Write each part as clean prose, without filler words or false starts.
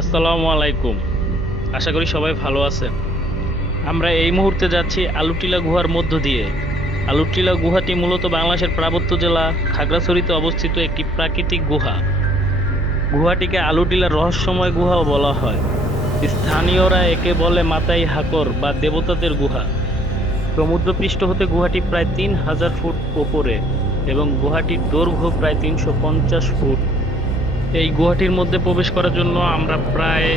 আসসালামু আলাইকুম। আশা করি সবাই ভালো আছেন। আমরা এই মুহূর্তে যাচ্ছি আলুটিলা গুহার মধ্য দিয়ে। আলুটিলা গুহাটি মূলত বাংলাদেশের পার্বত্য জেলা খাগড়াছড়িতে অবস্থিত একটি প্রাকৃতিক গুহা। গুহাটিকে আলুটিলা রহস্যময় গুহাও বলা হয়। স্থানীয়রা একে বলে মাতাই হাকর বা দেবতাদের গুহা। সমুদ্রপৃষ্ঠ হতে গুহাটি প্রায় ৩,০০০ ফুট ওপরে এবং গুহাটির দৈর্ঘ্য প্রায় ৩৫০ ফুট। এই গুহাটির মধ্যে প্রবেশ করার জন্য আমরা প্রায়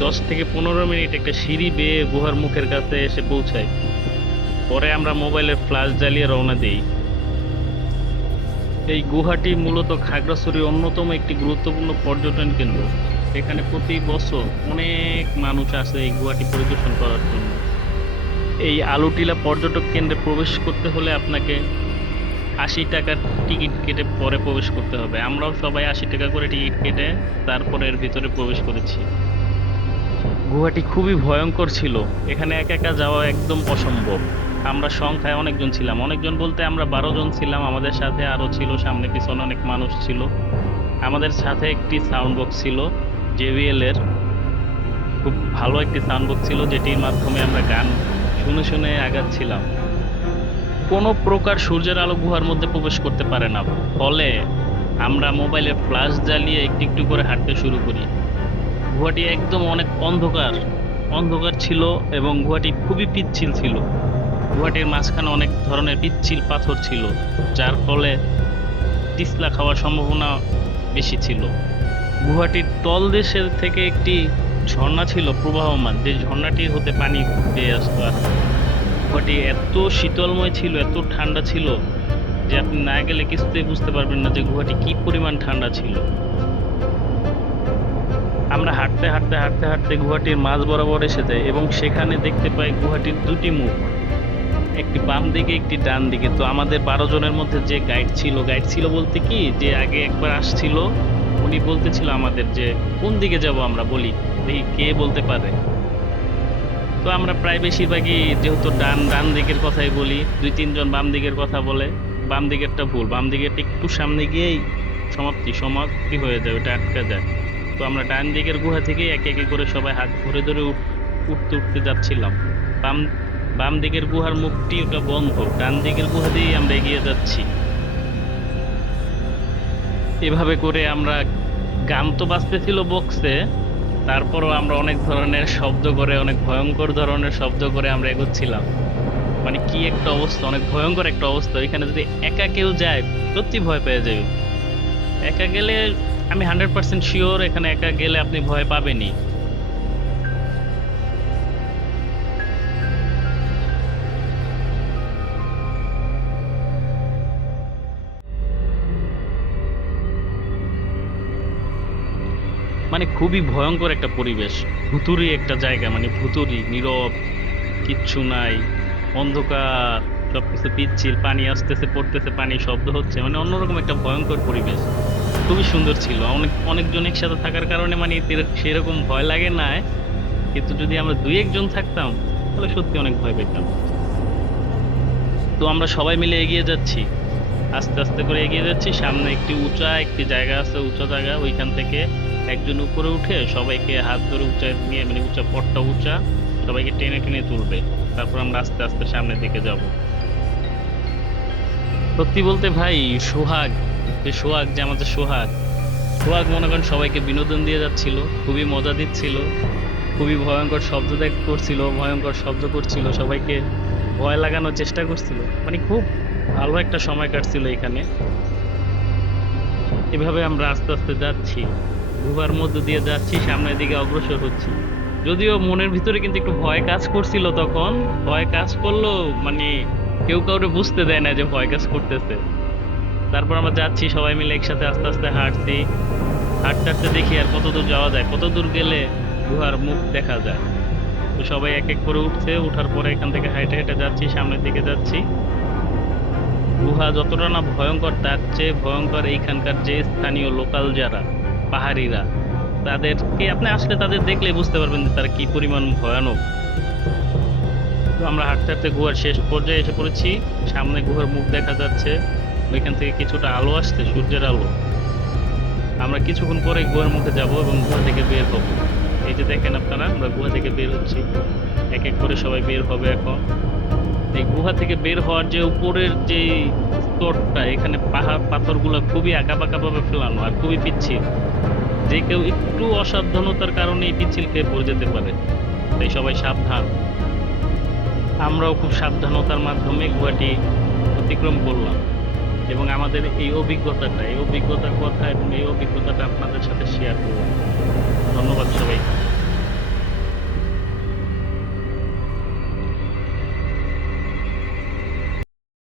10 থেকে 15 মিনিট একটা সিঁড়ি বেয়ে গুহার মুখের কাছে এসে পৌঁছাই। পরে আমরা মোবাইলের ফ্ল্যাশ জ্বালিয়ে রওনা দিই। এই গুহাটি মূলত খাগড়াছড়ির অন্যতম একটি গুরুত্বপূর্ণ পর্যটন কেন্দ্র। এখানে প্রতি বছর অনেক মানুষ আসে এই গুহাটি পরিদর্শন করার জন্য। এই আলুটিলা পর্যটক কেন্দ্রে প্রবেশ করতে হলে আপনাকে ৮০ টাকার টিকিট কেটে পরে প্রবেশ করতে হবে। আমরাও সবাই ৮০ টাকা করে টিকিট কেটে তারপরে এর ভিতরে প্রবেশ করেছি। গুহাটি খুবই ভয়ঙ্কর ছিল। এখানে একা একা যাওয়া একদম অসম্ভব। আমরা সংখ্যায় অনেকজন ছিলাম, অনেকজন বলতে আমরা ১২ জন ছিলাম। আমাদের সাথে আরো ছিল, সামনে পিছনে অনেক মানুষ ছিল। আমাদের সাথে একটি সাউন্ড বক্স ছিল, জেবিএল এর খুব ভালো একটি সাউন্ড বক্স ছিল, যেটির মাধ্যমে আমরা গান শুনে শুনে আগাচ্ছিলাম। কোনো প্রকার সূর্যের আলো গুহার মধ্যে প্রবেশ করতে পারে না, ফলে আমরা মোবাইলে ফ্ল্যাশ জ্বালিয়ে একটু একটু করে হাঁটতে শুরু করি। গুহাটি একদম অনেক অন্ধকার অন্ধকার ছিল এবং গুহাটি খুবই পিচ্ছিল ছিল। গুহাটির মাঝখানে অনেক ধরনের পিচ্ছিল পাথর ছিল, যার ফলে পিছলা খাওয়ার সম্ভাবনা বেশি ছিল। গুহাটির তলদেশের থেকে একটি ঝর্ণা ছিল প্রবাহমান, যে ঝর্ণাটির হতে পানি বেয়ে আসতো। আর গুহাটি এত শীতলময় ছিল, এত ঠান্ডা ছিল যে আপনি না গেলে কিছুতেই বুঝতে পারবেন না যে গুহাটি কি পরিমাণ ঠান্ডা ছিল। আমরা হাঁটতে হাঁটতে হাঁটতে হাঁটতে গুহাটির মাঝ বরাবর এসে যাই এবং সেখানে দেখতে পাই গুহাটির দুটি মুখ, একটি বাম দিকে একটি ডান দিকে। তো আমাদের ১২ জনের মধ্যে যে গাইড ছিল বলতে কি, যে আগে একবার আসছিল, উনি বলতেছিল আমাদের যে কোন দিকে যাব। আমরা বলি দেখি কে বলতে পারে। তো আমরা প্রায় বেশিরভাগই যেহেতু ডান দিকের কথাই বলি, ২-৩ জন বাম দিকের কথা বলে। বাম দিকেরটা ভুল, বাম দিকেরটা একটু সামনে গিয়েই সমাপ্তি হয়ে যায়, ওটা আটকা যায়। তো আমরা ডান দিকের গুহা থেকে একে একে করে সবাই হাত ধরে ধরে উঠতে উঠতে যাচ্ছিলাম। বাম বাম দিকের গুহার মুখটি ওটা বন্ধ, ডান দিকের গুহা দিয়েই আমরা এগিয়ে যাচ্ছি। এভাবে করে আমরা, গান তো বাজতেছিল বক্সে, তারপরও আমরা অনেক ধরনের শব্দ করে, অনেক ভয়ঙ্কর ধরনের শব্দ করে আমরা এগোচ্ছিলাম। মানে কি একটা অবস্থা, অনেক ভয়ঙ্কর একটা অবস্থা। এখানে যদি একা কেউ যায় সত্যি ভয় পেয়ে যাবে। একা গেলে আমি 100% শিওর, এখানে একা গেলে আপনি ভয় পাবেনই। মানে খুবই ভয়ঙ্কর একটা পরিবেশ, ভুতুড়ি একটা জায়গা, মানে ভুতুড়ি, নীরব, কিচ্ছু নাই, অন্ধকার, সবকিছু পিচ্ছিল, পানি আসতেছে পড়তেছে, পানি শব্দ হচ্ছে, মানে অন্যরকম একটা ভয়ঙ্কর পরিবেশ। খুবই সুন্দর ছিল। অনেকজন একসাথে থাকার কারণে মানে সেরকম ভয় লাগে না। কিন্তু যদি আমরা ২-১ জন থাকতাম তাহলে সত্যি অনেক ভয় পেতাম। তো আমরা সবাই মিলে এগিয়ে যাচ্ছি, আস্তে আস্তে করে এগিয়ে যাচ্ছি। সামনে একটি জায়গা আছে, উঁচা জায়গা। ওইখান থেকে একজন উপরে উঠে সবাইকে হাত ধরে উঁচায় নিয়ে, মানে উঁচা, পথটা উঁচা, সবাইকে টেনে টেনে তুলবে। তারপর আমরা আস্তে আস্তে সামনের দিকে যাব। সত্যি বলতে ভাই, যে আমাদের সোহাগ সোহাগ মনে করেন সবাইকে বিনোদন দিয়ে যাচ্ছিল, খুবই মজা দিচ্ছিল, খুবই ভয়ঙ্কর শব্দ ভয়ঙ্কর শব্দ করছিল, সবাইকে ভয় লাগানোর চেষ্টা করছিল। মানে খুব ভালো একটা সময় কাটছিল এখানে। এভাবে আমরা আস্তে আস্তে যাচ্ছি, গুহার মধ্য দিয়ে যাচ্ছি, সামনের দিকে অগ্রসর হচ্ছি। যদিও মনের ভিতরে কিন্তু একটু ভয় কাজ করছিল তখন। ভয় কাজ করলো, মানে কেউ কাউরে বুঝতে দেয় না যে ভয় কাজ করতেছে। তারপর আমরা যাচ্ছি সবাই মিলে একসাথে, আস্তে আস্তে হাঁটছি। হাঁটতে হাঁটতে দেখি আর কত দূর যাওয়া যায়, কত দূর গেলে গুহার মুখ দেখা যায়। তো সবাই এক এক করে উঠছে, উঠার পরে এখান থেকে হেঁটে হেঁটে যাচ্ছি, সামনের দিকে যাচ্ছি। গুহা যতটা না ভয়ঙ্কর, তার চেয়ে ভয়ঙ্কর এইখানকার যে স্থানীয় লোকাল যারা পাহাড়িরা, তাদেরকে আপনি আসলে তাদের দেখলে বুঝতে পারবেন যে তারা কি পরিমাণ ভয়ানক। তো আমরা হাঁটতে হাঁটতে গুহার শেষ পর্যায়ে এসে পড়েছি। সামনে গুহার মুখ দেখা যাচ্ছে, ওইখান থেকে কিছুটা আলো আসছে, সূর্যের আলো। আমরা কিছুক্ষণ পরে গুহার মুখে যাব এবং গুহা থেকে বের হব। এই যে দেখেন আপনারা, আমরা গুহা থেকে বের হচ্ছি, এক এক করে সবাই বের হবে এখন। এই গুহা থেকে বের হওয়ার যে উপরের যে স্তরটা, এখানে পাহাড় পাথরগুলো খুবই আঁকাবাঁকা ভাবে ফেলানো আর খুবই পিচ্ছিল। যে কেউ একটু অসাবধানতার কারণে এই পিচ্ছিল খেয়ে পড়ে যেতে পারে, তাই সবাই সাবধান। আমরাও খুব সাবধানতার মাধ্যমে গুহাটি অতিক্রম করলাম এবং আমাদের এই অভিজ্ঞতার কথা এবং এই অভিজ্ঞতাটা আপনাদের সাথে শেয়ার করলাম। ধন্যবাদ সবাইকে।